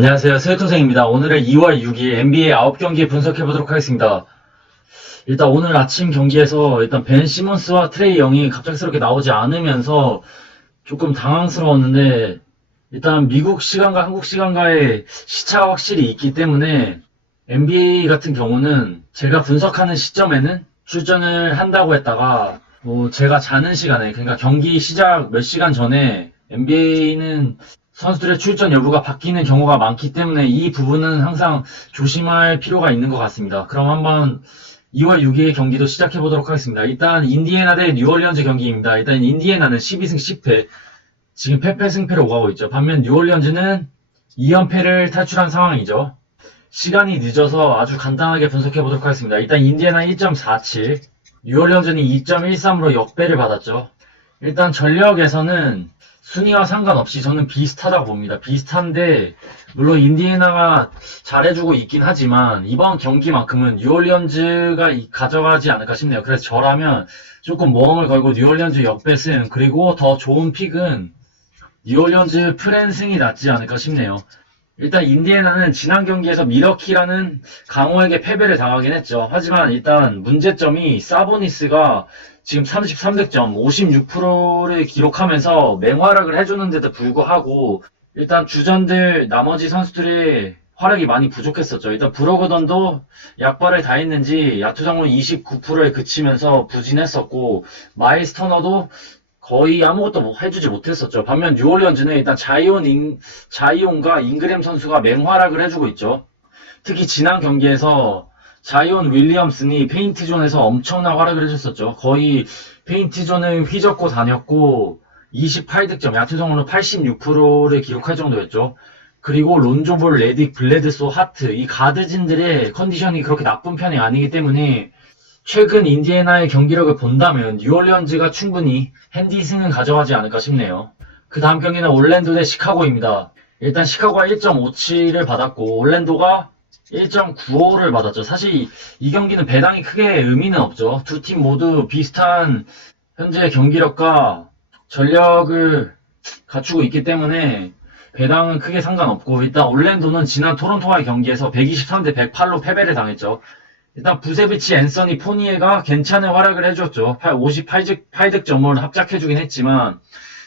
안녕하세요. 세토생입니다. 오늘은 2월 6일 NBA 9경기 분석해보도록 하겠습니다. 일단 오늘 아침 경기에서 일단 벤 시몬스와 트레이 영이 갑작스럽게 나오지 않으면서 조금 당황스러웠는데, 일단 미국 시간과 한국 시간과의 시차가 확실히 있기 때문에 NBA 같은 경우는 제가 분석하는 시점에는 출전을 한다고 했다가 제가 자는 시간에, 그러니까 경기 시작 몇 시간 전에 NBA는 선수들의 출전 여부가 바뀌는 경우가 많기 때문에 이 부분은 항상 조심할 필요가 있는 것 같습니다. 그럼 한번 2월 6일 경기도 시작해 보도록 하겠습니다. 일단 인디애나 대 뉴올리언즈 경기입니다. 일단 인디애나는 12승 10패, 지금 패패 승패를 오가고 있죠. 반면 뉴올리언즈는 2연패를 탈출한 상황이죠. 시간이 늦어서 아주 간단하게 분석해 보도록 하겠습니다. 일단 인디애나 1.47, 뉴올리언즈는 2.13으로 역배를 받았죠. 일단 전력에서는 순위와 상관없이 저는 비슷하다고 봅니다. 비슷한데 물론 인디애나가 잘해주고 있긴 하지만 이번 경기만큼은 뉴올리언즈가 가져가지 않을까 싶네요. 그래서 저라면 조금 모험을 걸고 뉴올리언즈 역배승, 그리고 더 좋은 픽은 뉴올리언즈 프랜승이 낫지 않을까 싶네요. 일단 인디애나는 지난 경기에서 미러키라는 강호에게 패배를 당하긴 했죠. 하지만 일단 문제점이 사보니스가 지금 33득점, 56%를 기록하면서 맹활약을 해주는데도 불구하고 일단 주전들 나머지 선수들의 활약이 많이 부족했었죠. 일단 브로거던도 약발을 다 했는지 야투성은 29%에 그치면서 부진했었고, 마일스 터너도 거의 아무것도 해주지 못했었죠. 반면 뉴올리언즈는 일단 자이온과 잉그램 선수가 맹활약을 해주고 있죠. 특히 지난 경기에서 자이온 윌리엄슨이 페인트존에서 엄청난 활약을 해줬었죠. 거의 페인트존을 휘젓고 다녔고 28득점, 야투성으로 86%를 기록할 정도였죠. 그리고 론조볼, 레딕, 블레드소, 하트, 이 가드진들의 컨디션이 그렇게 나쁜 편이 아니기 때문에 최근 인디애나의 경기력을 본다면 뉴올리언즈가 충분히 핸디승은 가져가지 않을까 싶네요. 그 다음 경기는 올랜도 대 시카고입니다. 일단 시카고가 1.57을 받았고 올랜도가 1.95를 받았죠. 사실 이 경기는 배당이 크게 의미는 없죠. 두 팀 모두 비슷한 현재 경기력과 전력을 갖추고 있기 때문에 배당은 크게 상관없고, 일단 올랜도는 지난 토론토와의 경기에서 123대 108로 패배를 당했죠. 일단 부세비치, 앤서니, 포니에가 괜찮은 활약을 해줬죠. 58득점을 합작해주긴 했지만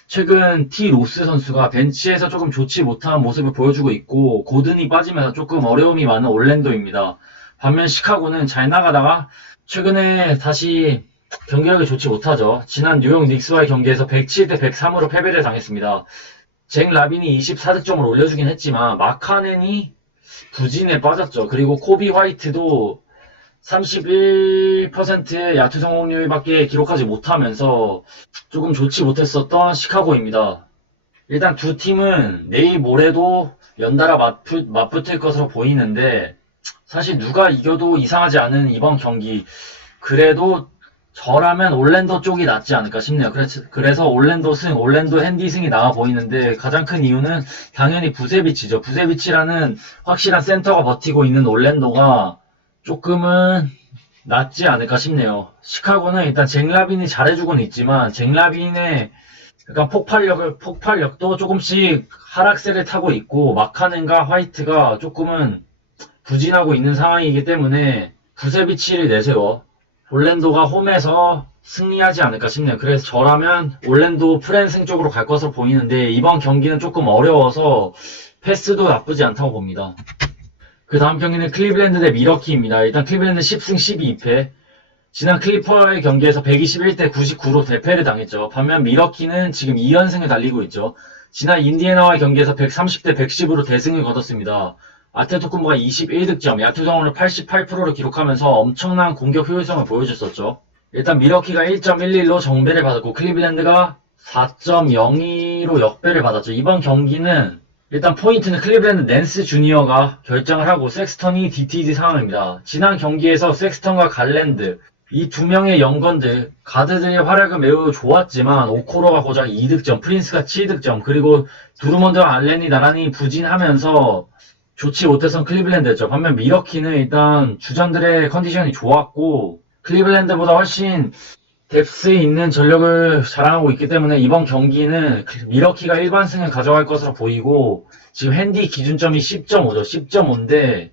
최근 T 로스 선수가 벤치에서 조금 좋지 못한 모습을 보여주고 있고 고든이 빠지면서 조금 어려움이 많은 올랜도입니다. 반면 시카고는 잘 나가다가 최근에 다시 경기력이 좋지 못하죠. 지난 뉴욕 닉스와의 경기에서 107대 103으로 패배를 당했습니다. 잭 라빈이 24득점을 올려주긴 했지만 마카넨이 부진에 빠졌죠. 그리고 코비 화이트도 31%의 야투 성공률밖에 기록하지 못하면서 조금 좋지 못했었던 시카고입니다. 일단 두 팀은 내일 모레도 연달아 맞붙을 것으로 보이는데 사실 누가 이겨도 이상하지 않은 이번 경기, 그래도 저라면 올랜도 쪽이 낫지 않을까 싶네요. 그래서 올랜도 승, 올랜도 핸디 승이 나와 보이는데 가장 큰 이유는 당연히 부세비치죠. 부세비치라는 확실한 센터가 버티고 있는 올랜도가 조금은 낫지 않을까 싶네요. 시카고는 일단 잭 라빈이 잘해주고는 있지만 잭 라빈의 약간 폭발력도 조금씩 하락세를 타고 있고 마카넨과 화이트가 조금은 부진하고 있는 상황이기 때문에 부세비치를 내세워 올랜도가 홈에서 승리하지 않을까 싶네요. 그래서 저라면 올랜도 프랜승 쪽으로 갈 것으로 보이는데 이번 경기는 조금 어려워서 패스도 나쁘지 않다고 봅니다. 그 다음 경기는 클리블랜드 대 미러키입니다. 일단 클리블랜드 10승 12패. 지난 클리퍼의 경기에서 121대 99로 대패를 당했죠. 반면 미러키는 지금 2연승을 달리고 있죠. 지난 인디애나와의 경기에서 130대 110으로 대승을 거뒀습니다. 아테토쿤보가 21득점, 야투성으로 88%를 기록하면서 엄청난 공격 효율성을 보여줬었죠. 일단 미러키가 1.11로 정배를 받았고 클리블랜드가 4.02로 역배를 받았죠. 이번 경기는 일단 포인트는 클리블랜드 낸스 주니어가 결정을 하고 섹스턴이 DTD 상황입니다. 지난 경기에서 섹스턴과 갈랜드, 이 두 명의 연건들, 가드들의 활약은 매우 좋았지만 오코로가 고작 2득점, 프린스가 7득점, 그리고 두루먼드와 알렌이 나란히 부진하면서 좋지 못했던 클리블랜드였죠. 반면 미러키는 일단 주전들의 컨디션이 좋았고 클리블랜드보다 훨씬 뎁스 있는 전력을 자랑하고 있기 때문에 이번 경기는 미러키가 일반승을 가져갈 것으로 보이고, 지금 핸디 기준점이 10.5죠. 10.5인데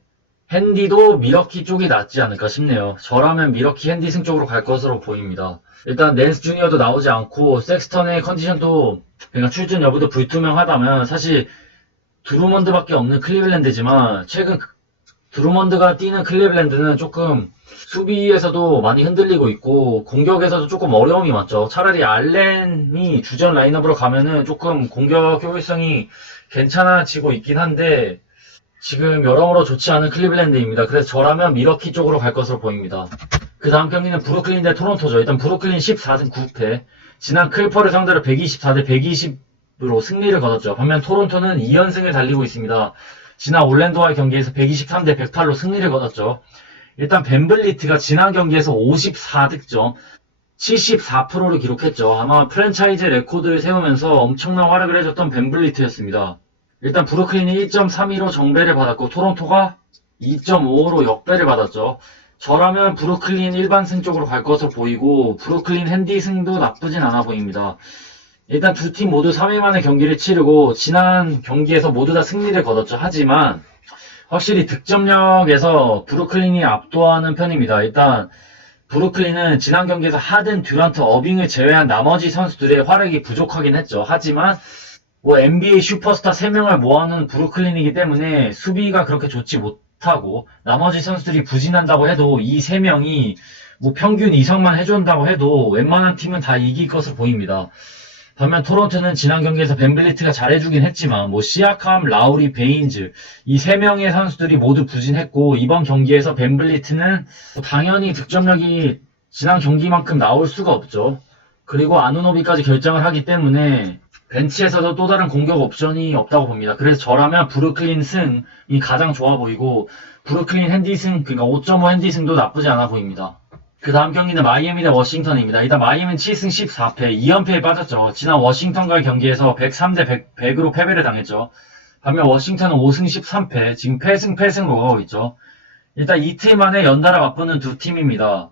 핸디도 미러키 쪽이 낫지 않을까 싶네요. 저라면 미러키 핸디승 쪽으로 갈 것으로 보입니다. 일단 낸스 주니어도 나오지 않고 섹스턴의 컨디션도, 그러니까 출전 여부도 불투명하다면, 사실 드루먼드밖에 없는 클리블랜드지만 최근 드루먼드가 뛰는 클리블랜드는 조금 수비에서도 많이 흔들리고 있고 공격에서도 조금 어려움이 많죠. 차라리 알렌이 주전 라인업으로 가면은 조금 공격 효율성이 괜찮아지고 있긴 한데 지금 여러모로 좋지 않은 클리블랜드입니다. 그래서 저라면 미러키 쪽으로 갈 것으로 보입니다. 그 다음 경기는 브루클린 대 토론토죠. 일단 브루클린 14승 9패, 지난 클퍼를 상대로 124대 120으로 승리를 거뒀죠. 반면 토론토는 2연승을 달리고 있습니다. 지난 올랜도와의 경기에서 123대 108로 승리를 거뒀죠. 일단 벤블리트가 지난 경기에서 54득점, 74%를 기록했죠. 아마 프랜차이즈 레코드를 세우면서 엄청난 활약을 해줬던 벤블리트였습니다. 일단 브루클린이 1.32로 정배를 받았고 토론토가 2.55로 역배를 받았죠. 저라면 브루클린 일반승 쪽으로 갈 것으로 보이고 브루클린 핸디승도 나쁘진 않아 보입니다. 일단 두 팀 모두 3일 만에 경기를 치르고 지난 경기에서 모두 다 승리를 거뒀죠. 하지만 확실히 득점력에서 브루클린이 압도하는 편입니다. 일단 브루클린은 지난 경기에서 하든, 듀란트, 어빙을 제외한 나머지 선수들의 활약이 부족하긴 했죠. 하지만 뭐 NBA 슈퍼스타 3명을 모아놓은 브루클린이기 때문에 수비가 그렇게 좋지 못하고 나머지 선수들이 부진한다고 해도 이 3명이 뭐 평균 이상만 해준다고 해도 웬만한 팀은 다 이길 것으로 보입니다. 반면 토론토는 지난 경기에서 벤블리트가 잘해주긴 했지만 뭐 시아캄, 라우리, 베인즈 이 3명의 선수들이 모두 부진했고 이번 경기에서 벤블리트는 당연히 득점력이 지난 경기만큼 나올 수가 없죠. 그리고 아누노비까지 결정을 하기 때문에 벤치에서도 또 다른 공격 옵션이 없다고 봅니다. 그래서 저라면 브루클린 승이 가장 좋아 보이고 브루클린 핸디승, 그러니까 5.5 핸디승도 나쁘지 않아 보입니다. 그 다음 경기는 마이애미 대 워싱턴입니다. 일단 마이애미는 7승 14패, 2연패에 빠졌죠. 지난 워싱턴과의 경기에서 103대 100으로 패배를 당했죠. 반면 워싱턴은 5승 13패, 지금 패승으로 가고 있죠. 일단 이틀 만에 연달아 맞붙는 두 팀입니다.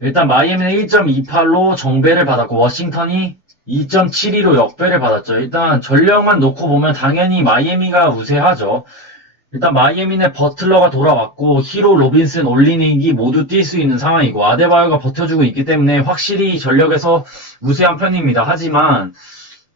일단 마이애미는 1.28로 정배를 받았고 워싱턴이 2.72로 역배를 받았죠. 일단 전력만 놓고 보면 당연히 마이애미가 우세하죠. 일단 마이애미는 버틀러가 돌아왔고 히로, 로빈슨, 올리닉이 모두 뛸 수 있는 상황이고 아데바요가 버텨주고 있기 때문에 확실히 전력에서 우세한 편입니다. 하지만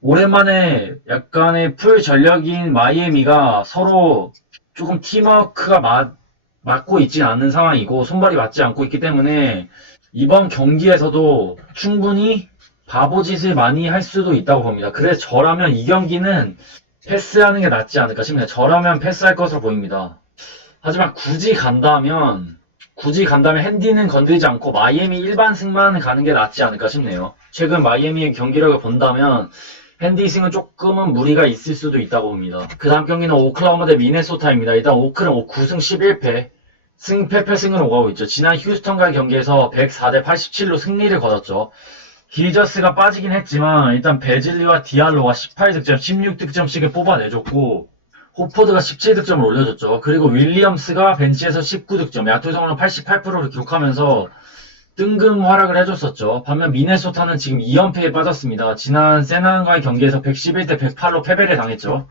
오랜만에 약간의 풀 전력인 마이애미가 서로 조금 팀워크가 맞고 있지 않는 상황이고 손발이 맞지 않고 있기 때문에 이번 경기에서도 충분히 바보짓을 많이 할 수도 있다고 봅니다. 그래서 저라면 이 경기는 패스하는 게 낫지 않을까 싶네요. 저라면 패스할 것으로 보입니다. 하지만 굳이 간다면 핸디는 건드리지 않고 마이애미 일반승만 가는 게 낫지 않을까 싶네요. 최근 마이애미의 경기력을 본다면 핸디승은 조금은 무리가 있을 수도 있다고 봅니다. 그 다음 경기는 오클라호마 대 미네소타입니다. 일단 오클은 9승 11패, 승패패승으로 오가고 있죠. 지난 휴스턴과의 경기에서 104대 87로 승리를 거뒀죠. 길저스가 빠지긴 했지만 일단 베즐리와 디알로가 18득점, 16득점씩을 뽑아내줬고 호포드가 17득점을 올려줬죠. 그리고 윌리엄스가 벤치에서 19득점, 야투성으로 88%를 기록하면서 뜬금 활약을 해줬었죠. 반면 미네소타는 지금 2연패에 빠졌습니다. 지난 세난과의 경기에서 111대 108로 패배를 당했죠.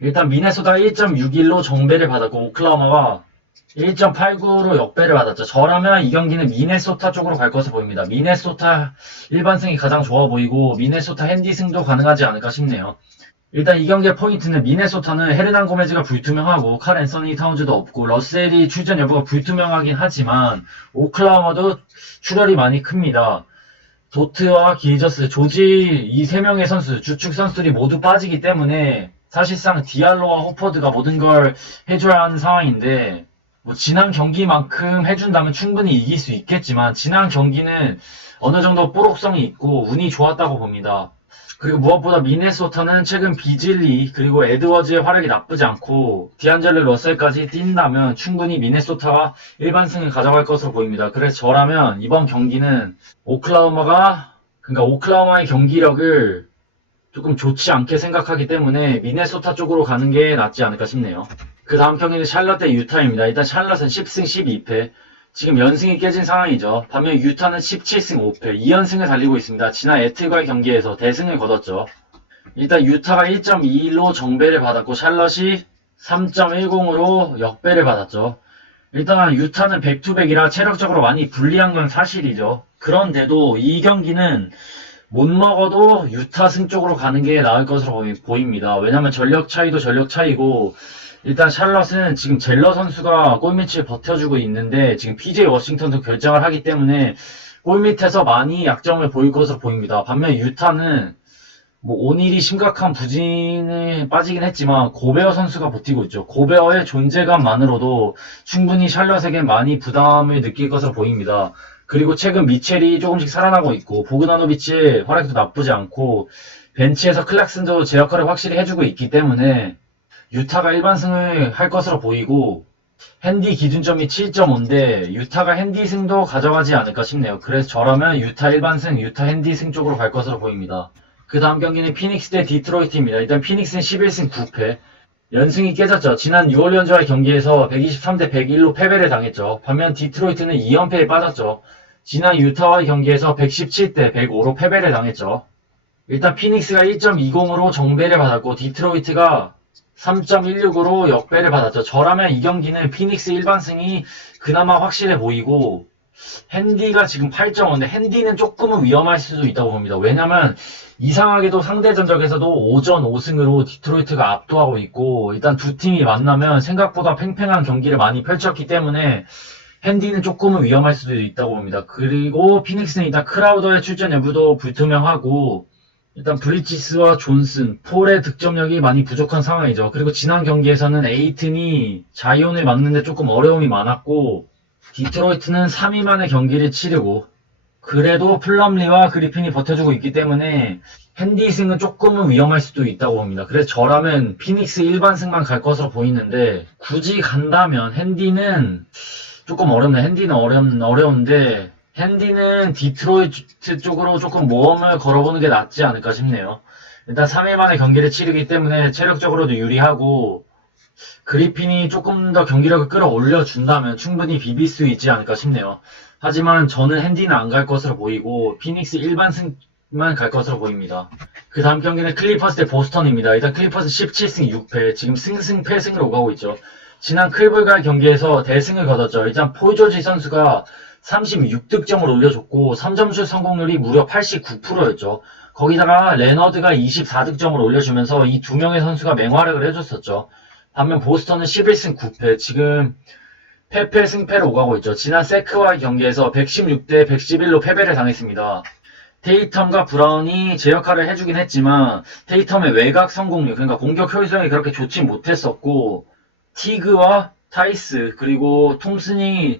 일단 미네소타가 1.61로 정배를 받았고 오클라호마가 1.89로 역배를 받았죠. 저라면 이 경기는 미네소타 쪽으로 갈 것으로 보입니다. 미네소타 일반승이 가장 좋아 보이고 미네소타 핸디승도 가능하지 않을까 싶네요. 일단 이 경기의 포인트는 미네소타는 헤르난 고메즈가 불투명하고 칼 앤서니 타운즈도 없고 러셀이 출전 여부가 불투명하긴 하지만 오클라호마도 출혈이 많이 큽니다. 도트와 길저스, 조지 이 3명의 선수, 주축 선수들이 모두 빠지기 때문에 사실상 디알로와 호퍼드가 모든 걸 해줘야 하는 상황인데 뭐 지난 경기만큼 해준다면 충분히 이길 수 있겠지만 지난 경기는 어느 정도 뽀록성이 있고 운이 좋았다고 봅니다. 그리고 무엇보다 미네소타는 최근 비즐리 그리고 에드워즈의 활약이 나쁘지 않고 디안젤로 러셀까지 뛴다면 충분히 미네소타가 일반승을 가져갈 것으로 보입니다. 그래서 저라면 이번 경기는 오클라호마의 경기력을 조금 좋지 않게 생각하기 때문에 미네소타 쪽으로 가는 게 낫지 않을까 싶네요. 그 다음 경기는 샬럿 대 유타입니다. 일단 샬럿은 10승 12패, 지금 연승이 깨진 상황이죠. 반면 유타는 17승 5패, 2연승을 달리고 있습니다. 지난 애틀과의 경기에서 대승을 거뒀죠. 일단 유타가 1.21로 정배를 받았고 샬럿이 3.10으로 역배를 받았죠. 일단 유타는 백투백이라 체력적으로 많이 불리한 건 사실이죠. 그런데도 이 경기는 못 먹어도 유타 승 쪽으로 가는 게 나을 것으로 보입니다. 왜냐면 전력 차이도 전력 차이고 일단 샬럿은 지금 젤러 선수가 골밑을 버텨주고 있는데 지금 PJ 워싱턴도 결정을 하기 때문에 골밑에서 많이 약점을 보일 것으로 보입니다. 반면 유타는 뭐 오닐이 심각한 부진에 빠지긴 했지만 고베어 선수가 버티고 있죠. 고베어의 존재감만으로도 충분히 샬럿에게 많이 부담을 느낄 것으로 보입니다. 그리고 최근 미첼이 조금씩 살아나고 있고 보그다노비치의 활약도 나쁘지 않고 벤치에서 클락슨도 제 역할을 확실히 해주고 있기 때문에 유타가 일반승을 할 것으로 보이고 핸디 기준점이 7.5인데 유타가 핸디승도 가져가지 않을까 싶네요. 그래서 저라면 유타 일반승, 유타 핸디승 쪽으로 갈 것으로 보입니다. 그 다음 경기는 피닉스 대 디트로이트입니다. 일단 피닉스는 11승 9패. 연승이 깨졌죠. 지난 뉴올리언즈와의 경기에서 123대 101로 패배를 당했죠. 반면 디트로이트는 2연패에 빠졌죠. 지난 유타와의 경기에서 117대 105로 패배를 당했죠. 일단 피닉스가 1.20으로 정배를 받았고 디트로이트가 3.16으로 역배를 받았죠. 저라면 이 경기는 피닉스 일반승이 그나마 확실해 보이고 핸디가 지금 8.5인데 핸디는 조금은 위험할 수도 있다고 봅니다. 왜냐면 이상하게도 상대 전적에서도 5전 5승으로 디트로이트가 압도하고 있고 일단 두 팀이 만나면 생각보다 팽팽한 경기를 많이 펼쳤기 때문에 핸디는 조금은 위험할 수도 있다고 봅니다. 그리고 피닉스는 일단 크라우더의 출전 여부도 불투명하고 일단 브리지스와 존슨, 폴의 득점력이 많이 부족한 상황이죠. 그리고 지난 경기에서는 에이튼이 자이온을 막는데 조금 어려움이 많았고 디트로이트는 3일 만에 경기를 치르고 그래도 플럼리와 그리핀이 버텨주고 있기 때문에 핸디승은 조금은 위험할 수도 있다고 봅니다. 그래서 저라면 피닉스 일반승만 갈 것으로 보이는데 굳이 간다면 핸디는 조금 어렵네. 핸디는 어려운데 핸디는 디트로이트 쪽으로 조금 모험을 걸어보는 게 낫지 않을까 싶네요. 일단 3일 만에 경기를 치르기 때문에 체력적으로도 유리하고 그리핀이 조금 더 경기력을 끌어올려준다면 충분히 비빌 수 있지 않을까 싶네요. 하지만 저는 핸디는 안 갈 것으로 보이고 피닉스 일반승만 갈 것으로 보입니다. 그 다음 경기는 클리퍼스 대 보스턴입니다. 일단 클리퍼스 17승 6패 지금 승승패승으로 오가고 있죠. 지난 클블과의 경기에서 대승을 거뒀죠. 일단 폴 조지 선수가 36득점을 올려줬고 3점슛 성공률이 무려 89%였죠. 거기다가 레너드가 24득점을 올려주면서 이 두 명의 선수가 맹활약을 해줬었죠. 반면 보스턴은 11승 9패 지금 패패 승패로 오가고 있죠. 지난 세크와의 경기에서 116대 111로 패배를 당했습니다. 테이텀과 브라운이 제 역할을 해주긴 했지만 테이텀의 외곽 성공률 그러니까 공격 효율성이 그렇게 좋지 못했었고 티그와 타이스 그리고 톰슨이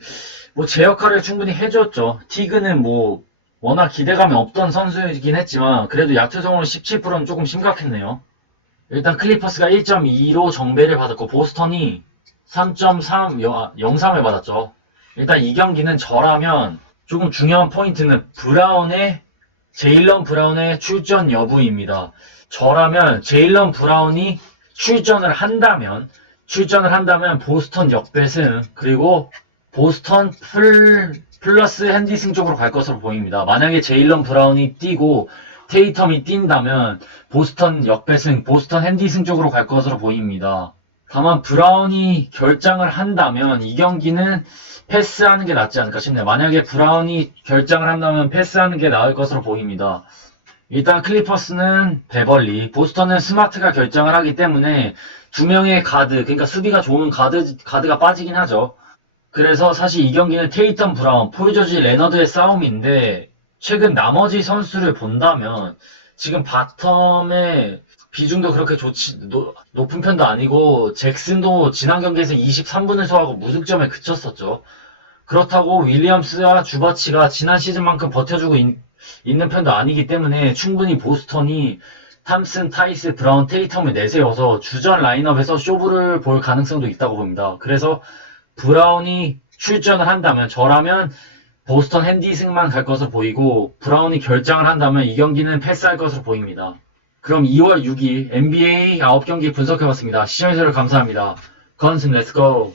뭐 제 역할을 충분히 해줬죠. 티그는 뭐 워낙 기대감이 없던 선수이긴 했지만 그래도 야투성으로 17%는 조금 심각했네요. 일단 클리퍼스가 1.2로 정배를 받았고 보스턴이 3.303을 받았죠. 일단 이 경기는 저라면 조금 중요한 포인트는 제일런 브라운의 출전 여부입니다. 저라면 제일런 브라운이 출전을 한다면 보스턴 역배승 그리고 보스턴 플러스 핸디승 쪽으로 갈 것으로 보입니다. 만약에 제일런 브라운이 뛰고 테이텀이 뛴다면 보스턴 역배승, 보스턴 핸디승 쪽으로 갈 것으로 보입니다. 다만 브라운이 결장을 한다면 이 경기는 패스하는 게 낫지 않을까 싶네요. 만약에 브라운이 결장을 한다면 패스하는 게 나을 것으로 보입니다. 일단 클리퍼스는 베벌리, 보스턴은 스마트가 결장을 하기 때문에 두 명의 가드, 그러니까 수비가 좋은 가드가 빠지긴 하죠. 그래서 사실 이 경기는 테이텀 브라운, 폴 조지 레너드의 싸움인데 최근 나머지 선수를 본다면 지금 바텀의 비중도 그렇게 높은 편도 아니고 잭슨도 지난 경기에서 23분을 소화하고 무득점에 그쳤었죠. 그렇다고 윌리엄스와 주버치가 지난 시즌만큼 버텨주고 있는 편도 아니기 때문에 충분히 보스턴이 탐슨, 타이스, 브라운, 테이텀을 내세워서 주전 라인업에서 쇼부를 볼 가능성도 있다고 봅니다. 그래서 브라운이 출전을 한다면 저라면 보스턴 핸디승만 갈 것으로 보이고 브라운이 결장을 한다면 이 경기는 패스할 것으로 보입니다. 그럼 2월 6일 NBA 9경기 분석해봤습니다. 시청해주셔서 감사합니다. 건승 렛츠고!